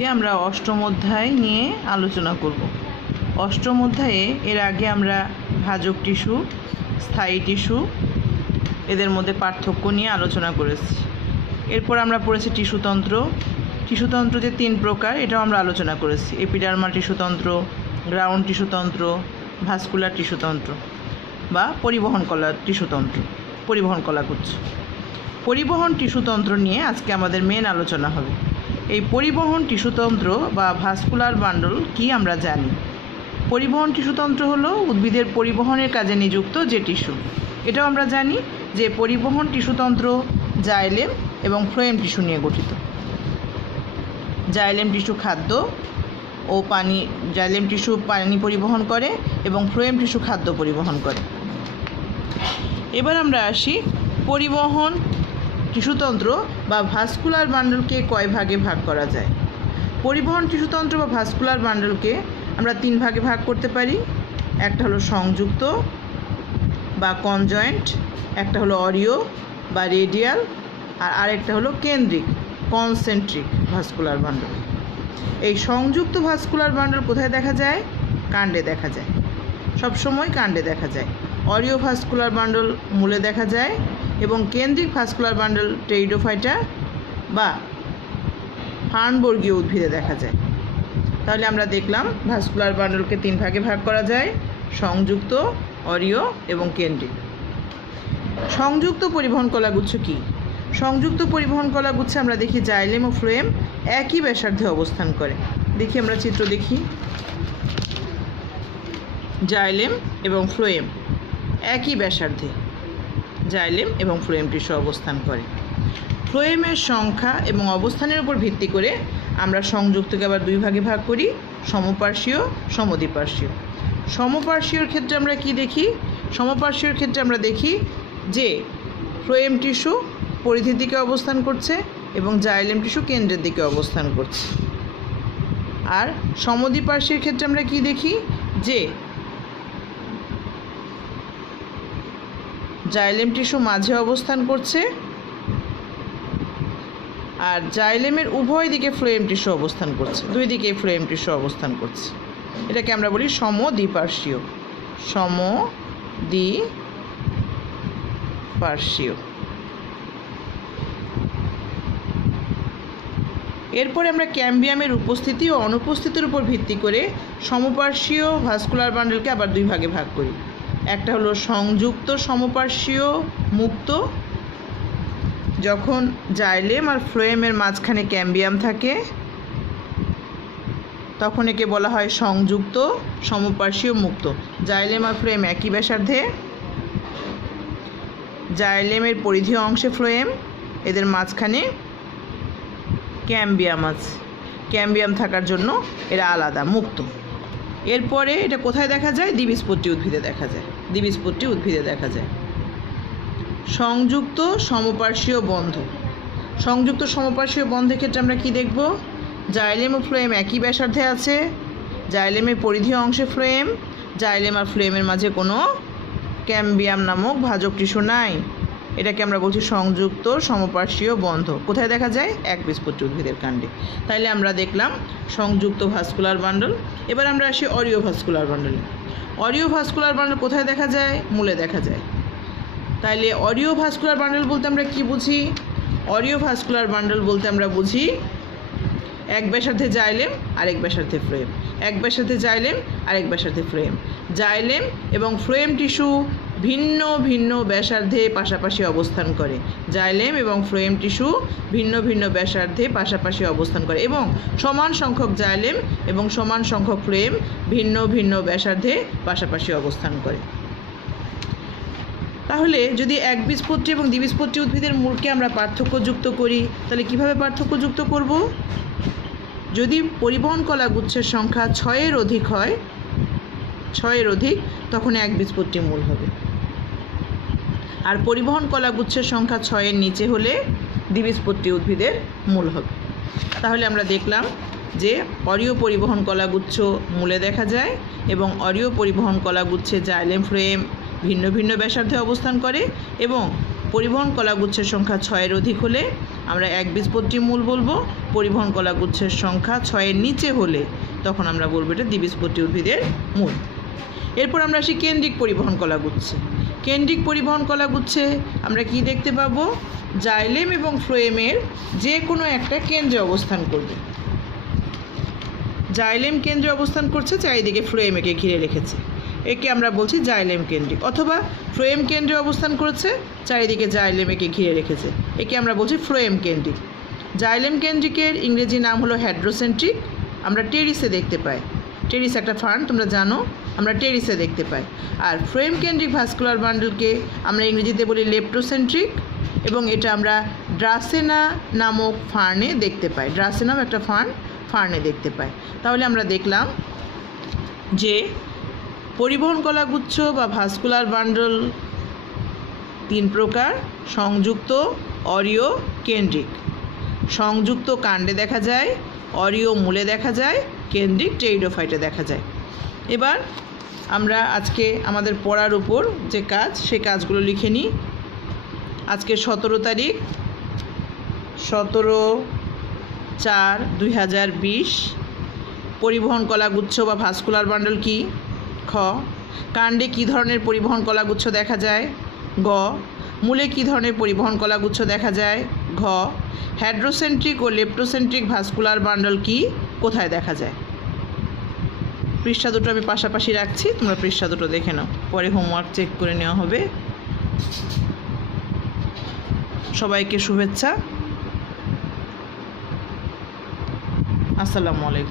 আজকে আমরা অষ্টম অধ্যায় নিয়ে আলোচনা করব। অষ্টম অধ্যায়ে এর আগে আমরা ভাজক টিস্যু, স্থায়ী টিস্যু, এদের মধ্যে পার্থক্য নিয়ে আলোচনা করেছি। এরপর আমরা পড়েছি টিস্যুতন্ত্র। টিস্যুতন্ত্র যে 3 প্রকার এটাও আমরা আলোচনা করেছি: এপিডার্মাল টিস্যুতন্ত্র, গ্রাউন্ড টিস্যুতন্ত্র, ভাস্কুলার টিস্যুতন্ত্র বা পরিবহন কলাগুচ্ছ। পরিবহন টিস্যুতন্ত্র নিয়ে আজকে আমাদের মেন আলোচনা হবে। এই পরিবহন টিস্যুতন্ত্র বা ভাস্কুলার বান্ডল কি আমরা জানি। পরিবহন টিস্যুতন্ত্র হলো উদ্ভিদের পরিবহনের কাজে নিযুক্ত যে টিস্যু। এটাও আমরা জানি যে পরিবহন টিস্যুতন্ত্র জাইলেম এবং ফ্লোয়েম টিস্যু নিয়ে গঠিত। জাইলেম টিস্যু খাদ্য ও পানি জাইলেম টিস্যু পানি পরিবহন করে এবং ফ্লোয়েম টিস্যু খাদ্য পরিবহন করে। এবার আমরা আসি পরিবহন টিস্যুতন্ত্র বা ভাস্কুলার বান্ডলকে কয় ভাগে ভাগ করা যায়। পরিবহন টিস্যুতন্ত্র বা ভাস্কুলার বান্ডলকে আমরা 3 ভাগে ভাগ করতে পারি। একটা হলো সংযুক্ত বা কনজয়েন্ট, একটা হলো অরিও বা রেডিয়াল, আর আরেকটা হলো কেন্দ্রিক কনসেন্ট্রিক ভাস্কুলার বান্ডল। এই সংযুক্ত ভাস্কুলার বান্ডল কোথায় দেখা যায়? কাণ্ডে দেখা যায়, সবসময় কাণ্ডে দেখা যায়। অরিও ভাস্কুলার বান্ডল মূলে দেখা যায় এবং কেন্দ্রিক ভাস্কুলার বান্ডল টেরিডোফাইটা বা ফার্নবর্গীয় উদ্ভিদে দেখা যায়। তাহলে আমরা দেখলাম ভাস্কুলার বান্ডলকে 3 ভাগে ভাগ করা যায়: সংযুক্ত, অরিও এবং কেন্দ্রিক। সংযুক্ত পরিবহন কলাগুচ্ছ কি? সংযুক্ত পরিবহন কলাগুচ্ছে আমরা দেখি জাইলেম ও ফ্লোয়েম একই ব্যাসার্ধে অবস্থান করে। দেখি আমরা চিত্র দেখি। জাইলেম এবং ফ্লোয়েম একই ব্যাসার্ধে জাইলেম এবং ফ্লোয়েম টিস্যু অবস্থান করে। ফ্লোয়েমের সংখ্যা এবং অবস্থানের উপর ভিত্তি করে আমরা সংযুক্তকে আবার 2 ভাগে ভাগ করি: সমপার্শ্বীয়, সমদ্বিপার্শ্বীয়। সমপার্শ্বীয়র ক্ষেত্রে আমরা কি দেখি? সমপার্শ্বীয়র ক্ষেত্রে আমরা দেখি যে ফ্লোয়েম টিস্যু পরিধির দিকে অবস্থান করছে এবং জাইলেম টিস্যু কেন্দ্রের দিকে অবস্থান করছে। আর সমদ্বিপার্শ্বীর ক্ষেত্রে আমরা কি দেখি? যে জাইলেম টিস্যু মাঝে অবস্থান করছে আর জাইলেমের উভয় দিকে ফ্লোয়েম টিস্যু অবস্থান করছে, 2 দিকে ফ্লোয়েম টিস্যু অবস্থান করছে। এটাকে আমরা বলি সমদ্বিপার্শ্বীয়। সমদ্বিপার্শ্বীয়। এরপরে আমরা ক্যাম্বিয়ামের উপস্থিতি ও অনুপস্থিতির উপর ভিত্তি করে সমপার্শ্বীয় ভাস্কুলার বান্ডলকে আবার 2 ভাগে ভাগ করি। একটা হলো সংযুক্ত সমপার্শ্বীয় মুক্ত, যখন জাইলেম আর ফ্লোয়েমের মাঝখানে ক্যাম্বিয়াম থাকে তখন একে বলা হয় সংযুক্ত সমপার্শ্বীয় মুক্ত। জাইলেম আর ফ্লোয়েম একই ব্যাসার্ধে, জাইলেমের পরিধীয় অংশে ফ্লোয়েম, এদের মাঝখানে ক্যাম্বিয়াম আছে। ক্যাম্বিয়াম থাকার জন্য এরা আলাদা, মুক্ত। এরপরে এটা কোথায় দেখা যায়? দ্বিবীজপত্রী উদ্ভিদে দেখা যায়। দ্বিবীজপত্রী উদ্ভিদে দেখা যায়। সংযুক্ত সমপার্শ্বীয় বন্ধ। সংযুক্ত সমপার্শ্বীয় বন্ধের ক্ষেত্রে আমরা কি দেখব? জাইলেম ও ফ্লোয়েম একই ব্যাসার্ধে আছে, জাইলেমের পরিধীয় অংশে ফ্লোয়েম, জাইলেম আর ফ্লোয়েমের মাঝে কোনো ক্যাম্বিয়াম নামক ভাজক টিস্যু নাই। এটাকে আমরা বলছি সংযুক্ত সমপার্শ্বীয় বন্ধ। কোথায় দেখা যায়? একবীজপত্রী উদ্ভিদের কাণ্ডে। তাইলে আমরা দেখলাম সংযুক্ত ভাস্কুলার বান্ডল। এবার আমরা আসি অরিও ভাস্কুলার বান্ডলে। অরিও ভাস্কুলার বান্ডল কোথায় দেখা যায়? মূলে দেখা যায়। তাইলে অরিও ভাস্কুলার বান্ডল বলতে আমরা কি বুঝি? অরিও ভাস্কুলার বান্ডল বলতে আমরা বুঝি এক ব্যাসার্ধে জাইলেম আরেক ব্যাসার্ধে ফ্লোয়েম, এক ব্যাসার্ধে জাইলেম আরেক ব্যাসার্ধে ফ্লোয়েম। জাইলেম এবং ফ্লোয়েম টিস্যু ভিন্ন ভিন্ন ব্যাসার্ধে পাশাপাশি অবস্থান করে। জাইলেম এবং ফ্লোয়েম টিস্যু ভিন্ন ভিন্ন ব্যাসার্ধে পাশাপাশি অবস্থান করে এবং সমান সংখ্যক জাইলেম এবং সমান সংখ্যক ফ্লোয়েম ভিন্ন ভিন্ন ব্যাসার্ধে পাশাপাশি অবস্থান করে। তাহলে যদি একবীজপত্রী এবং দ্বিবীজপত্রী উদ্ভিদের মূলকে আমরা পার্থক্য যুক্ত করি, তাহলে কিভাবে পার্থক্য যুক্ত করব? যদি পরিবহন কলাগুচ্ছের সংখ্যা 6-এর অধিক হয়, 6-এর অধিক, তখন একবীজপত্রী মূল হবে। আর পরিবহন কলাগুচ্ছের সংখ্যা 6-এর নিচে হলে দ্বিবীজপত্রী উদ্ভিদের মূল হবে। তাহলে আমরা দেখলাম যে অরিও পরিবহন কলাগুচ্ছ মূলে দেখা যায় এবং অরিও পরিবহন কলাগুচ্ছে জাইলেম ফ্লোয়েম ভিন্ন ভিন্ন ব্যাসার্ধে অবস্থান করে এবং পরিবহন কলাগুচ্ছের সংখ্যা 6-এর অধিক হলে আমরা একবীজপত্রী মূল বলবো। পরিবহন কলাগুচ্ছের সংখ্যা 6-এর নিচে হলে তখন আমরা বলবো এটা দ্বিবীজপত্রী উদ্ভিদের মূল। এরপর আমরা আসি কেন্দ্রিক পরিবহন কলাগুচ্ছে। কেন্দ্রিক পরিবহন কলাগুচ্ছে আমরা কি দেখতে পাবো? জাইলেম এবং ফ্লোয়েমের যে কোনো একটা কেন্দ্রে অবস্থান করবে। জাইলেম কেন্দ্রে অবস্থান করছে, চারিদিকে ফ্লোয়েম একে ঘিরে রেখেছে, একে আমরা বলছি জাইলেম কেন্দ্রিক। অথবা ফ্লোয়েম কেন্দ্রে অবস্থান করেছে, চারিদিকে জাইলেম একে ঘিরে রেখেছে, একে আমরা বলছি ফ্লোয়েম কেন্দ্রিক। জাইলেম কেন্দ্রিকের ইংরেজি নাম হলো হেড্রোসেন্ট্রিক। আমরা টেরিসে দেখতে পাই, টেরিস একটা ফার্ন তোমরা জানো, আমরা টেরিসে দেখতে পাই। আর ফ্লোয়েম কেন্দ্রিক ভাস্কুলার বান্ডলকে আমরা ইংরেজিতে বলি লেপ্টোসেন্ট্রিক, এবং এটা আমরা ড্রাসেনা নামক ফার্নে দেখতে পাই। ড্রাসেনাম একটা ফার্নে দেখতে পাই। তাহলে আমরা দেখলাম যে পরিবহন কলাগুচ্ছ বা ভাস্কুলার বান্ডল 3 প্রকার: সংযুক্ত, অরীয়, কেন্দ্রিক। সংযুক্ত কাণ্ডে দেখা যায়, অরীয় মূলে দেখা যায়, কেন্দ্রিক টেরিডোফাইটে দেখা যায়। এবার আমরা আজকে আমাদের পড়ার উপর যে কাজ, সেই কাজগুলো লিখে নিই। আজকে 17 তারিখ, 17/4/2020। পরিবহন কলাগুচ্ছ বা ভাস্কুলার বান্ডল কি? খ। কাণ্ডে কী ধরনের পরিবহন কলাগুচ্ছ দেখা যায়? গ। মূলে কী ধরনের পরিবহন কলাগুচ্ছ দেখা যায়? ঘ। হেড্রোসেন্ট্রিক ও লেপ্টোসেন্ট্রিক ভাস্কুলার বান্ডল কি, কোথায় দেখা যায়? পৃষ্ঠা দুটো আমি পাশাপাশি রাখছি, তোমরা পৃষ্ঠা দুটো দেখে নাও, পরে হোমওয়ার্ক চেক করে নেওয়া হবে। সবাইকে শুভেচ্ছা। আসসালামু আলাইকুম।